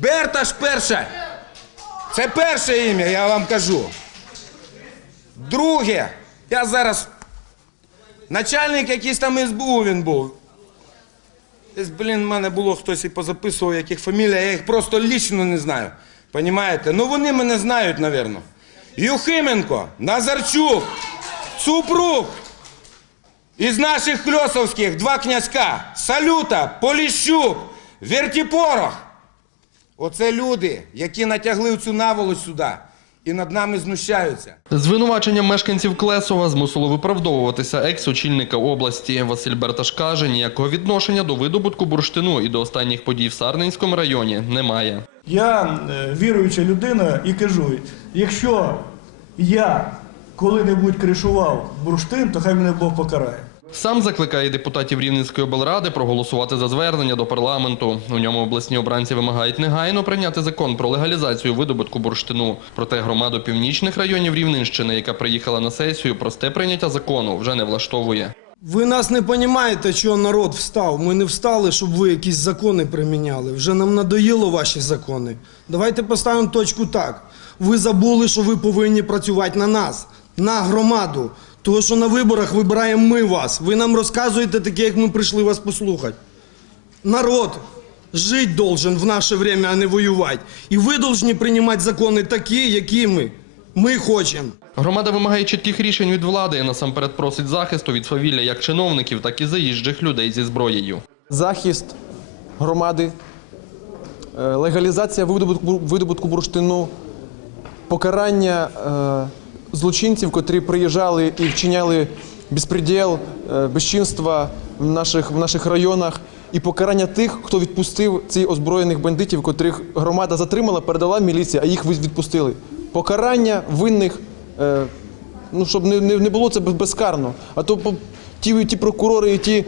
Берташ перше. Це перше ім'я, я вам кажу. Друге, я зараз. Начальник якийсь там СБУ він був. Блін, в мене було хтось і позаписував, яких фамілія, я їх просто лічно не знаю. Понімаєте? Ну вони мене знають, напевно. Юхименко, Назарчук, Цупрук. Із наших кльосовських два князька Салюта, Поліщук, Вертіпорох. Оце люди, які натягли цю наволоч сюди і над нами знущаються. Звинувачення мешканців Клесова змусило виправдовуватися екс-очільника області. Василь Берташ каже, ніякого відношення до видобутку бурштину і до останніх подій в Сарненському районі немає. Я е, віруюча людина і кажу, якщо я коли-небудь кришував бурштин, то хай мене Бог покарає. Сам закликає депутатів Рівненської облради проголосувати за звернення до парламенту. У ньому обласні обранці вимагають негайно прийняти закон про легалізацію видобутку бурштину. Проте громаду північних районів Рівненщини, яка приїхала на сесію, просте прийняття закону вже не влаштовує. Ви нас не розумієте, що народ встав. Ми не встали, щоб ви якісь закони приміняли. Вже нам надоїло ваші закони. Давайте поставимо точку так. Ви забули, що ви повинні працювати на нас, на громаду. Тому що на виборах вибираємо ми вас. Ви нам розказуєте таке, як ми прийшли вас послухати. Народ жити должен в наше время, а не воювати. І ви повинні приймати закони такі, які ми. Ми хочемо. Громада вимагає чітких рішень від влади і насамперед просить захисту від свавілля як чиновників, так і заїжджих людей зі зброєю. захист громади, е, легалізація видобутку, видобутку бурштину, покарання е, злочинців, котрі приїжджали і вчиняли безпреділ, е, безчинства в наших, в наших районах, і покарання тих, хто відпустив цих озброєних бандитів, котрих громада затримала, передала міліції, а їх відпустили. Покарання винних. е, ну, щоб не, було це безкарно. А то ті, ті прокурори і ті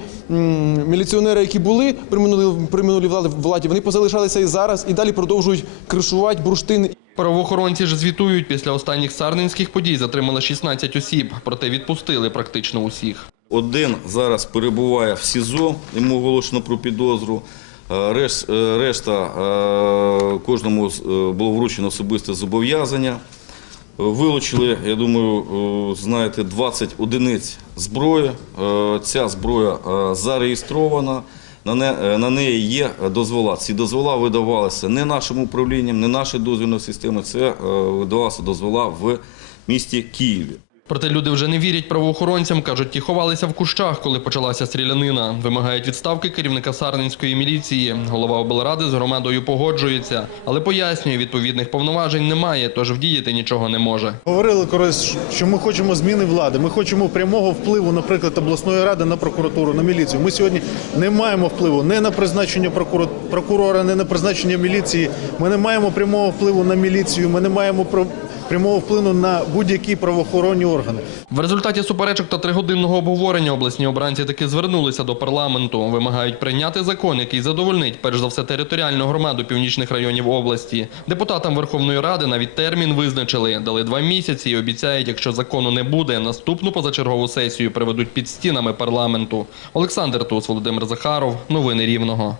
міліціонери, які були при минулій, при минулій владі, вони позалишалися і зараз, і далі продовжують кришувати бурштин. Правоохоронці ж звітують, після останніх сарненських подій затримали 16 осіб, проте відпустили практично усіх. Один зараз перебуває в СІЗО, йому оголошено про підозру. Е, е, Решта е, кожному було вручено особисте зобов'язання. Вилучили, я думаю, знаєте, 20 одиниць зброї. Ця зброя зареєстрована. Е, на неї є дозвола. Ці дозвола видавалися не нашим управлінням, не нашою дозвільною системою. Це видавалася дозвола в місті Києві. Проте люди вже не вірять правоохоронцям, кажуть, ті ховалися в кущах, коли почалася стрілянина. Вимагають відставки керівника Сарненської міліції. Голова облради з громадою погоджується, але пояснює, відповідних повноважень немає, тож вдіяти нічого не може. Говорили колись, що ми хочемо зміни влади. Ми хочемо прямого впливу, наприклад, обласної ради на прокуратуру, на міліцію. Ми сьогодні не маємо впливу не на призначення прокурора, не на призначення міліції. Ми не маємо прямого впливу на міліцію. Ми не маємо прямого впливу на будь-які правоохоронні органи. В результаті суперечок та тригодинного обговорення обласні обранці таки звернулися до парламенту. Вимагають прийняти закон, який задовольнить перш за все територіальну громаду північних районів області. Депутатам Верховної Ради навіть термін визначили, дали два місяці і обіцяють, якщо закону не буде, наступну позачергову сесію приведуть під стінами парламенту. Олександр Тус, Володимир Захаров. Новини Рівного.